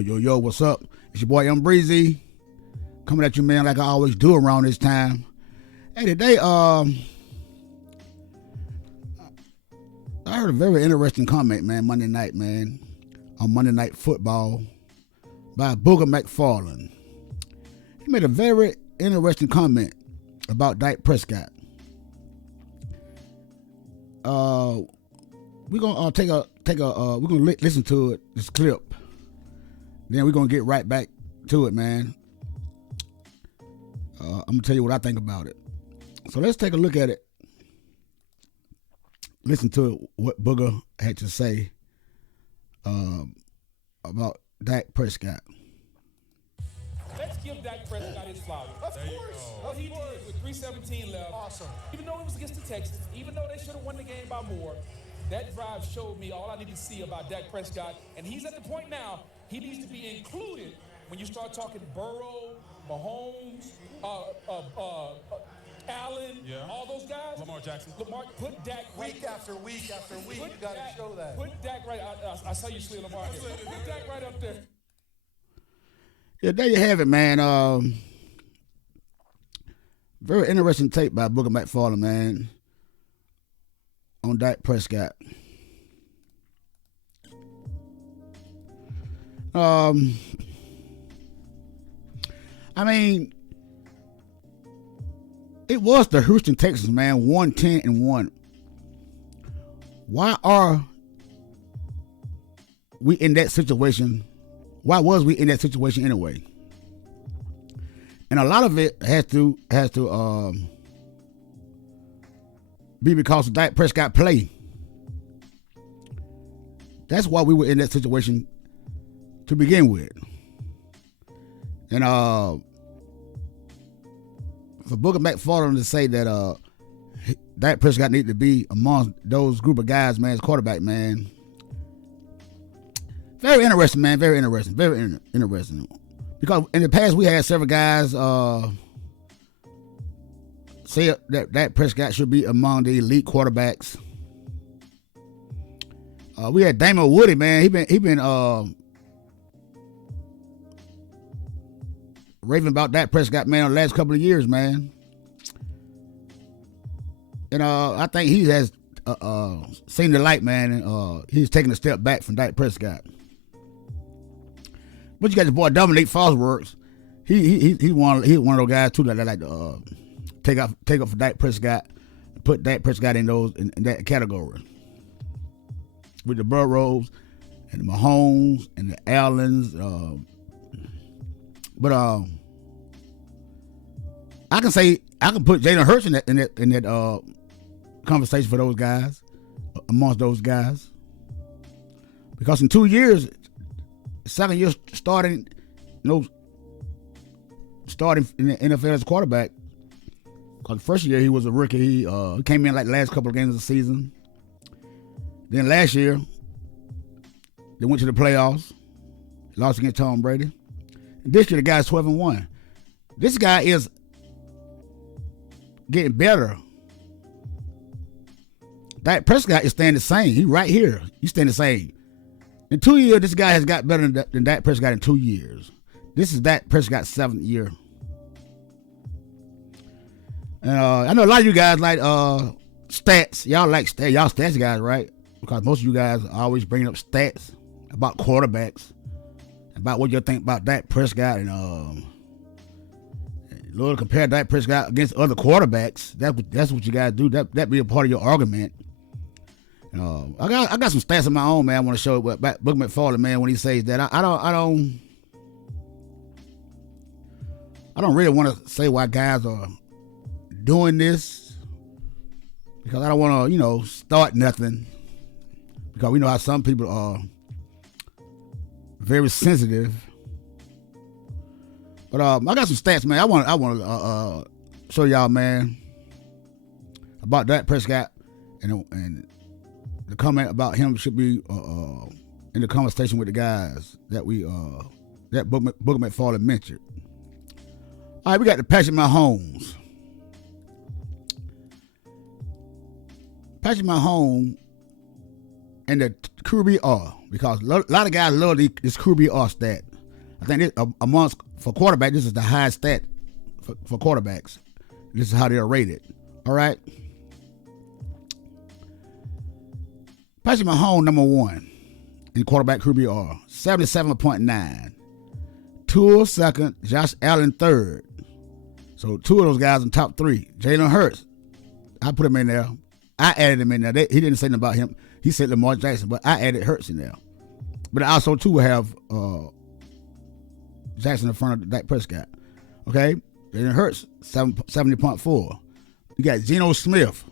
Yo, what's up? It's your boy M Breezy, coming at you, man, like I always do around this time. Hey, today, I heard a very interesting comment, man, Monday night, man, on Monday Night Football by Booger McFarland. He made a very interesting comment about Dak Prescott. We're gonna we're gonna listen to it, this clip. Then we're gonna get right back to it, man. I'm gonna tell you what I think about it. So let's take a look at it. Listen to it, what Booger had to say about Dak Prescott. Let's give Dak Prescott his flowers. Of course. What he did with 3:17 left. Awesome. Even though it was against the Texans, even though they should have won the game by more, that drive showed me all I need to see about Dak Prescott. And he's at the point now, he needs to be included when you start talking Burrow, Mahomes, Allen, all those guys. Lamar Jackson. Put Dak right Week after week after week, you got to show that. Put Dak right. I saw you steal Lamar. Put Dak right up there. Yeah, there you have it, man. Very interesting tape by Booger McFarland, man, on Dak Prescott. I mean, it was the Houston Texans, man, 110-1. Why are we in that situation? Why was we in that situation anyway? And a lot of it has to be because of Dak Prescott play. That's why we were in that situation to begin with. And for Booger McFarland to say that Dak Prescott needed to be among those group of guys, man, as quarterback, man. Very interesting, man. Very interesting. Very interesting. Because in the past, we had several guys say that Dak Prescott should be among the elite quarterbacks. We had Damon Woody, man. He been raving about Dak Prescott, man, the last couple of years, man. And I think he has seen the light, man, and he's taking a step back from Dak Prescott. But you got your boy Dominique Fosworks. He's one of those guys too that like to take up for Dak Prescott, put Dak Prescott in that category with the Burrows and the Mahomes and the Allens. But I can put Jalen Hurts in that conversation for those guys, amongst those guys, because in 2 years. Second year starting in the NFL as a quarterback. Because the first year he was a rookie. He came in like the last couple of games of the season. Then last year, they went to the playoffs, lost against Tom Brady. And this year the guy's 12-1. This guy is getting better. Dak Prescott is staying the same. He right here. He's staying the same. In 2 years, this guy has got better than Dak Prescott in 2 years. This is Dak Prescott's 7th year. And I know a lot of you guys like stats. Y'all like stats. Y'all stats guys, right? Because most of you guys are always bringing up stats about quarterbacks, about what you think about Dak Prescott, and Lord, compare Dak Prescott against other quarterbacks. That's what you guys do. That be a part of your argument. I got some stats of my own, man. I want to show it what Booger McFarland, man, when he says that. I don't really want to say why guys are doing this, because I don't want to, start nothing, because we know how some people are very sensitive. But I got some stats, man. I want to show y'all, man, about Dak Prescott and the comment about him should be in the conversation with the guys that Booger McFarland mentioned. All right, we got the Patrick Mahomes. Patrick Mahomes and the QBR, because a lot of guys love this QBR stat. I think for quarterback, this is the highest stat for quarterbacks. This is how they're rated. All right. Patrick Mahomes, number 1 in quarterback QBR, 77.9. Tua second, Josh Allen third. So 2 of those guys in top 3. Jalen Hurts, I put him in there. I added him in there. He didn't say nothing about him. He said Lamar Jackson, but I added Hurts in there. But I also too will have Jackson in front of Dak Prescott. Okay, Jalen Hurts 70.4. You got Geno Smith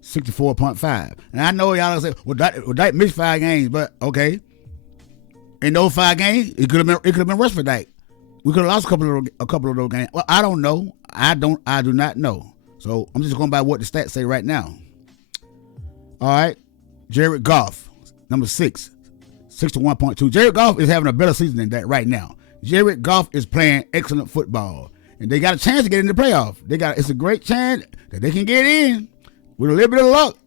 64.5. And I know y'all say, well, Dak missed 5 games, but okay. In those 5 games, it could have been worse for Dak. We could have lost a couple of those games. Well, I don't know. I do not know. So I'm just going by what the stats say right now. All right. Jared Goff, number 6, 61.2. Jared Goff is having a better season than that right now. Jared Goff is playing excellent football. And they got a chance to get in the playoff. It's a great chance that they can get in with a little bit of luck.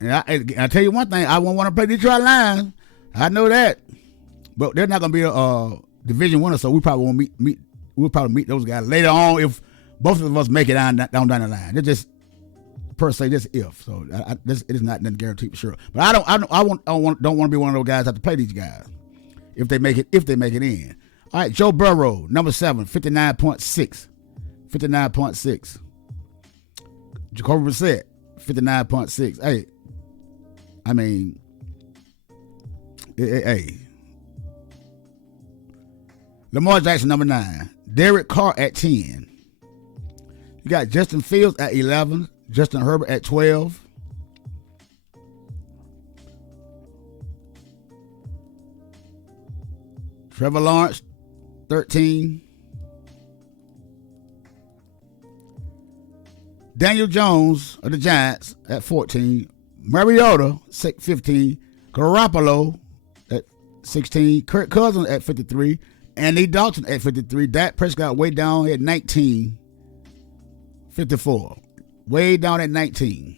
And I tell you one thing, I won't want to play Detroit Lions. I know that. But they're not going to be a division winner, so we probably won't we'll probably meet those guys later on if both of us make it down the line. They're just per se, just if. So it is not nothing guaranteed for sure. But I don't want to be one of those guys that have to play these guys if they make it in. All right, Joe Burrow, number 7, 59.6. 59.6. Jacoby Brissett, 59.6. Hey, I mean, hey. Lamar Jackson, number 9. Derek Carr at 10. You got Justin Fields at 11. Justin Herbert at 12. Trevor Lawrence, 13. Daniel Jones of the Giants at 14. Mariota, 15. Garoppolo at 16. Kirk Cousins at 53. Andy Dalton at 53. Dak Prescott way down at 19. 54. Way down at 19.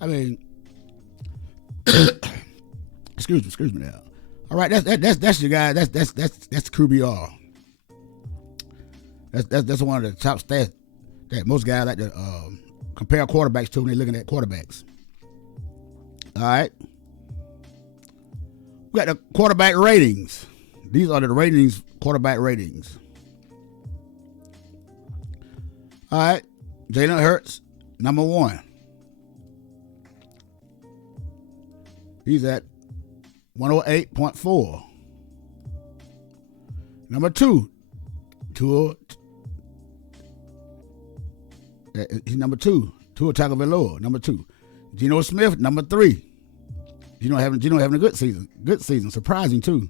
I mean, excuse me now. All right, that's your guy. That's QBR. That's one of the top stats that most guys like to compare quarterbacks to when they're looking at quarterbacks. All right. We got the quarterback ratings. These are the ratings, quarterback ratings. All right. Jalen Hurts, number 1. He's at 108.4. Number 2, Tua. He's number 2. Tua Tagovailoa, number 2. Geno Smith, number 3. Geno having a good season, surprising too.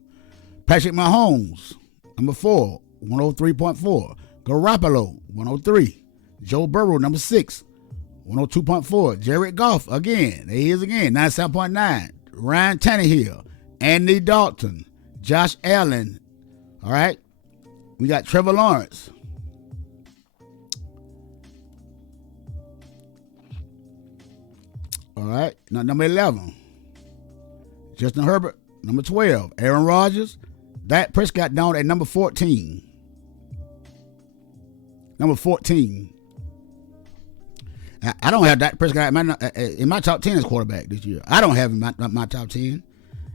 Patrick Mahomes, number 4, 103.4. Garoppolo, 103. Joe Burrow, number 6, 102.4. Jared Goff, again, there he is again, 97.9. Ryan Tannehill, Andy Dalton, Josh Allen. All right, we got Trevor Lawrence. All right, now number 11, Justin Herbert, number 12, Aaron Rodgers. Dak Prescott down at number 14. Number 14. I don't have Dak Prescott in my top 10 as quarterback this year. I don't have him in my top 10.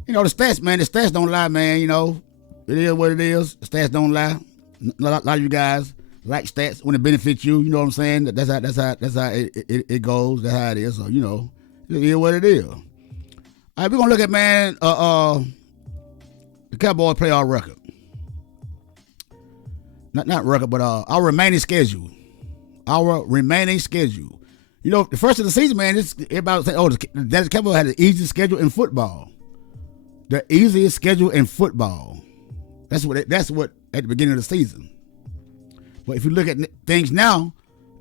You know, the stats, man, the stats don't lie, man. You know, it is what it is. The stats don't lie. A lot of you guys like stats when it benefits you. You know what I'm saying? That's how it goes. That's how it is. So, you know, it is what it is. All right, we're going to look at, man, the Cowboys playoff record. Not record, but our remaining schedule. Our remaining schedule. You know, the first of the season, man, everybody say, oh, the Dallas Cowboys had the easiest schedule in football. The easiest schedule in football. That's what at the beginning of the season. But if you look at things now,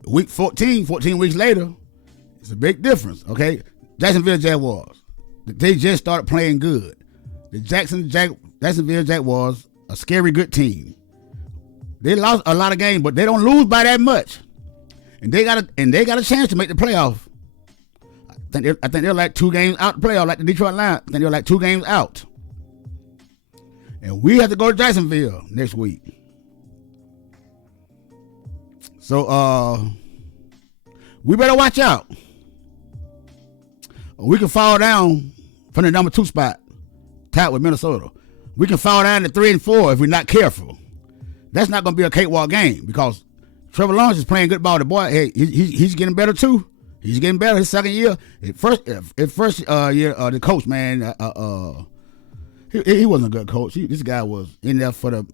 week 14 weeks later, it's a big difference, okay? Jacksonville Jaguars, they just started playing good. The Jacksonville Jaguars, a scary good team. They lost a lot of games, but they don't lose by that much. and they got a chance to make the playoff. I think they're like 2 games out the playoff, like the Detroit Lions. I think they're like 2 games out. And we have to go to Jacksonville next week. So we better watch out. We can fall down from the number 2 spot, tied with Minnesota. We can fall down to 3 and 4 if we're not careful. That's not going to be a cakewalk game because Trevor Lawrence is playing good ball. The boy, hey, he's getting better too. He's getting better. His second year, his first year, the coach, man, he wasn't a good coach. This guy was in there for the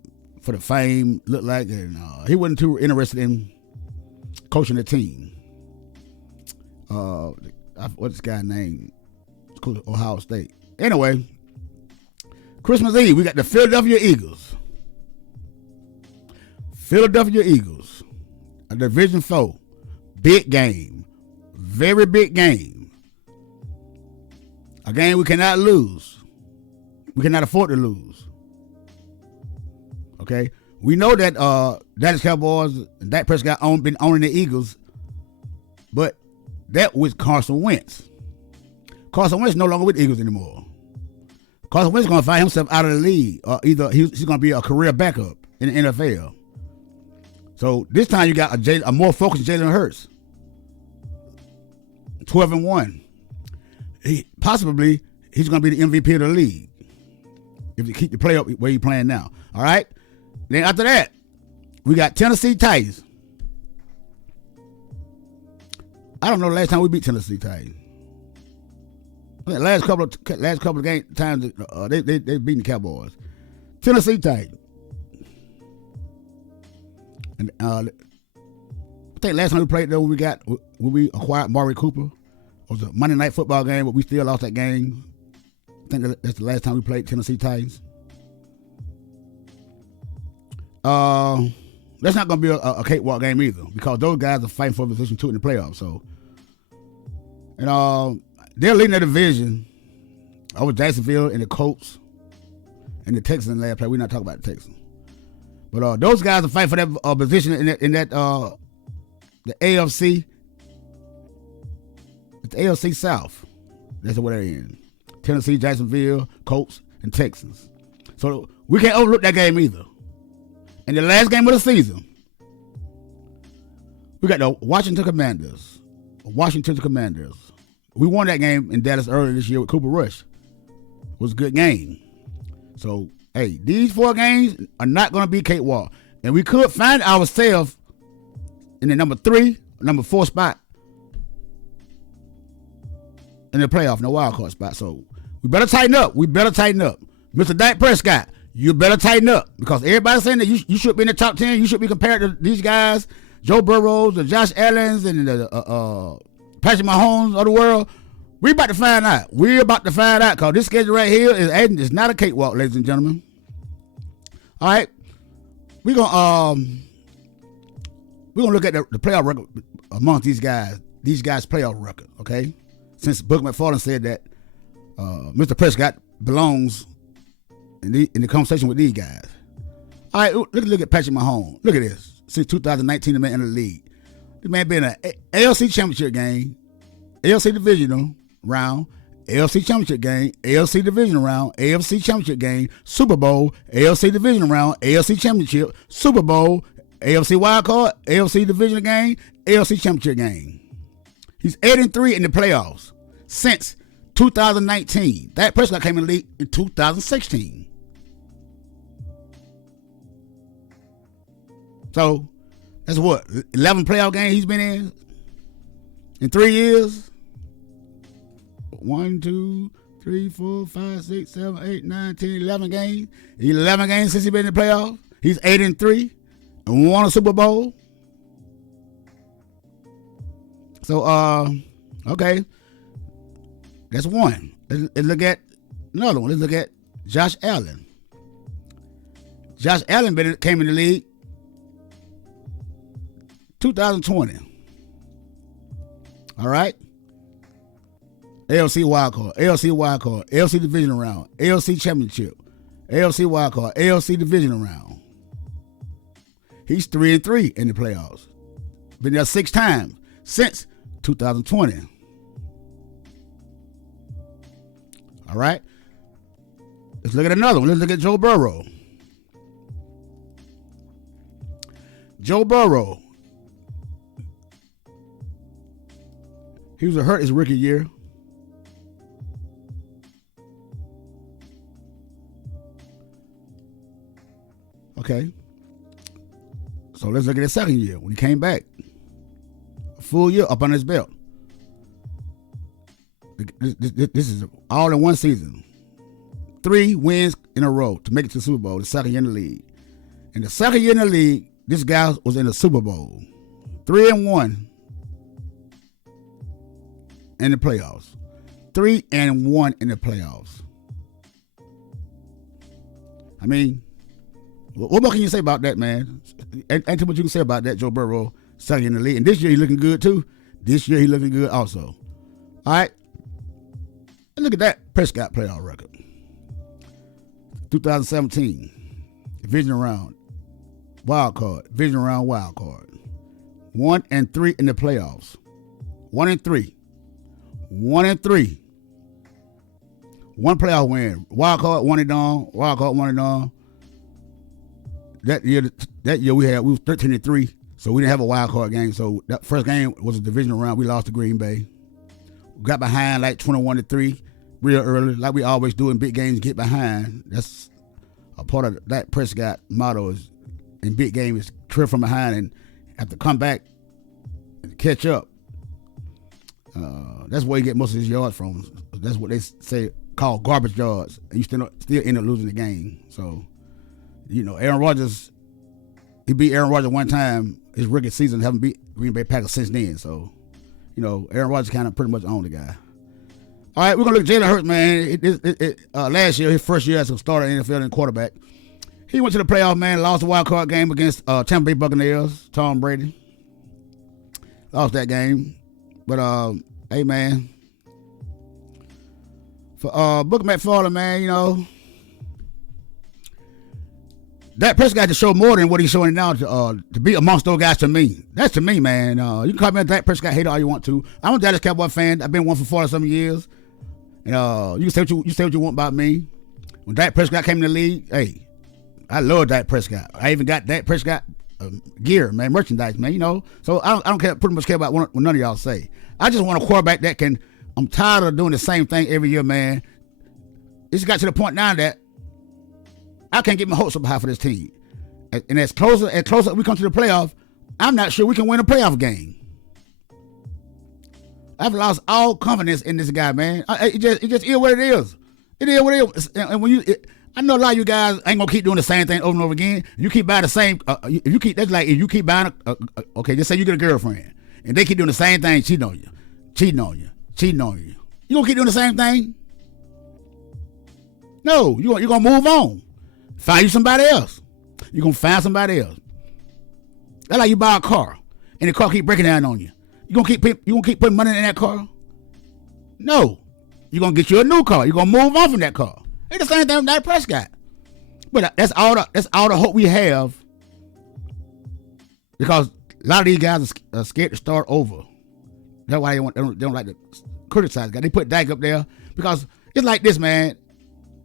fame, looked like, and he wasn't too interested in coaching the team. What's this guy's name? Ohio State. Anyway, Christmas Eve, we got the Philadelphia Eagles. Philadelphia Eagles, a Division 4, big game, very big game. A game we cannot lose. We cannot afford to lose. Okay? We know that Dallas Cowboys and Dak Prescott been owning the Eagles, but that was Carson Wentz. Carson Wentz no longer with the Eagles anymore. Carson Wentz is going to find himself out of the league, or either he's going to be a career backup in the NFL. So this time you got a more focused Jalen Hurts, 12-1. He's going to be the MVP of the league if you keep the play up where he's playing now. All right. Then after that, we got Tennessee Titans. I don't know the last time we beat Tennessee Titans. Last couple of game times they beaten the Cowboys. Tennessee Titans. And I think last time we played though, when we acquired Maury Cooper, it was a Monday Night Football game, but we still lost that game. I think that's the last time we played Tennessee Titans. That's not going to be a cakewalk game either because those guys are fighting for position 2 in the playoffs. So, and they're leading the division over Jacksonville and the Colts and the Texans last play. We're not talking about the Texans. But those guys are fighting for that position in that the AFC. It's the AFC South. That's what they're in. Tennessee, Jacksonville, Colts, and Texans. So we can't overlook that game either. And the last game of the season, we got the Washington Commanders. We won that game in Dallas earlier this year with Cooper Rush. It was a good game. So, hey, these 4 games are not going to be cakewalk. And we could find ourselves in the number 3, number 4 spot in the playoff, in the wild card spot. So, we better tighten up. Mr. Dak Prescott, you better tighten up because everybody's saying that you should be in the top 10. You should be compared to these guys, Joe Burrows, the Josh Allens, and the Patrick Mahomes of the world. We're about to find out. Because this schedule right here is not a cakewalk, ladies and gentlemen. All right, we're gonna look at the playoff record amongst these guys. These guys' playoff record. Okay, since Booger McFarland said that Mr. Prescott belongs in the conversation with these guys. All right, look at Patrick Mahomes. Look at this. Since 2019, the man in the league. This man been in an AFC Championship game, AFC Divisional round, AFC Championship game, AFC Divisional round, AFC Championship game, Super Bowl, AFC Divisional round, AFC Championship, Super Bowl, AFC Wild Card, AFC Divisional game, AFC Championship game. He's 8-3 in the playoffs since 2019. Dak Prescott came in the league in 2016. So, that's what, 11 playoff games he's been in 3 years? 1, 2, 3, 4, 5, 6, 7, 8, 9, 10, 11 games. 11 games since he's been in the playoffs. He's 8-3 and won a Super Bowl. So, okay. That's one. Let's look at another one. Let's look at Josh Allen. Josh Allen came in the league 2020. All right. AFC Wild Card, AFC Divisional Round, AFC Championship, AFC Wild Card, AFC Divisional Round. He's 3-3 in the playoffs. been there 6 times since 2020. All right. Let's look at another one. Let's look at Joe Burrow. Joe Burrow. He was hurt his rookie year. Okay. So let's look at his second year when he came back. A full year up on his belt. This is all in one season. 3 wins in a row to make it to the Super Bowl, the second year in the league. In the second year in the league, this guy was in the Super Bowl. 3-1 in the playoffs. 3-1 in the playoffs. I mean, what more can you say about that, man? Ain't too much you can say about that, Joe Burrow, second in the league. And this year he's looking good too. This year he's looking good also. All right. And look at that Prescott playoff record. 2017, division round, wild card, division round wild card. 1-3 in the playoffs. 1-3. 1-3. One playoff win. Wild card, one and done. Wild card, one and done. That year we was 13-3, so we didn't have a wild card game. So that first game was a divisional round. We lost to Green Bay. We got behind like 21-3 real early, like we always do in big games. Get behind. That's a part of that Prescott motto is in big games is trip from behind and have to come back and catch up. That's where you get most of his yards from. That's what they say call garbage yards, and you still end up losing the game. So. You know, Aaron Rodgers, he beat Aaron Rodgers one time his rookie season, haven't beat Green Bay Packers since then. So, you know, Aaron Rodgers kind of pretty much owned the guy. All right, we're going to look at Jalen Hurts, man. Last year, his first year as a starter in the NFL and quarterback, he went to the playoff, man, lost a wild card game against Tampa Bay Buccaneers, Tom Brady. Lost that game. But, hey, man, for Booger McFarland, man, you know, Dak Prescott to show more than what he's showing now to be amongst those guys to me. That's to me, man. You can call me a Dak Prescott hater all you want to. I'm a Dallas Cowboy fan. I've been one for 40-something years. And you can say what you want about me. When Dak Prescott came in the league, hey, I love Dak Prescott. I even got Dak Prescott gear, man, merchandise, man. You know, so I don't pretty much care about what none of y'all say. I just want a quarterback that can. I'm tired of doing the same thing every year, man. It's got to the point now that I can't get my hopes up high for this team. And as closer we come to the playoff, I'm not sure we can win a playoff game. I've lost all confidence in this guy, man. It just is what it is. It is what it is. And when I know a lot of you guys ain't gonna keep doing the same thing over and over again. You keep buying the same. That's like if you keep buying. Okay, just say you get a girlfriend and they keep doing the same thing, cheating on you. You gonna keep doing the same thing? No, you're gonna move on. Find you somebody else. You're going to find somebody else. That's like you buy a car and the car keep breaking down on you. You gonna keep putting money in that car? No. You're going to get you a new car. You're going to move on from that car. It's the same thing with Dak Prescott. But that's all the hope we have, because a lot of these guys are scared to start over. That's why they don't like to criticize guys. They put Dak up there because it's like this, man.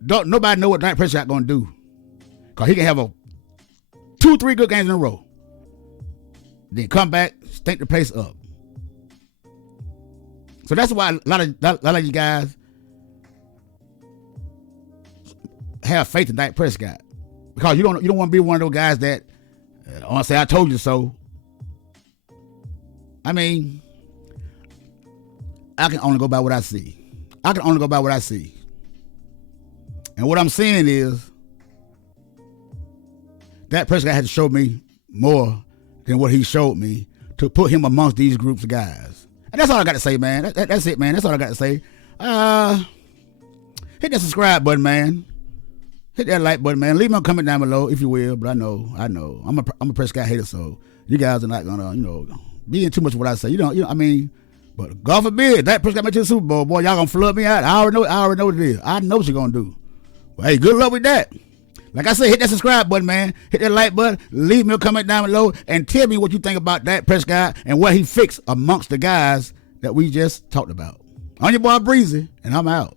Nobody know what Dak Prescott going to do. Because he can have 2-3 good games in a row. Then come back, stink the place up. So that's why a lot of you guys have faith in Dak Prescott. Because you don't want to be one of those guys that I want to say I told you so. I mean, I can only go by what I see. And what I'm saying is Dak Prescott had to show me more than what he showed me to put him amongst these groups of guys. And that's all I got to say, man. That's it, man. That's all I got to say. Hit that subscribe button, man. Hit that like button, man. Leave me a comment down below if you will. But I know. I'm a Prescott hater, so you guys are not gonna, be in too much of what I say. I mean, but God forbid Dak Prescott make it to the Super Bowl, boy, y'all gonna flood me out. I already know what it is. I know what you're gonna do. Well, hey, good luck with that. Like I said, hit that subscribe button, man. Hit that like button. Leave me a comment down below and tell me what you think about Dak Prescott and what he fixed amongst the guys that we just talked about. I'm your boy Breezy, and I'm out.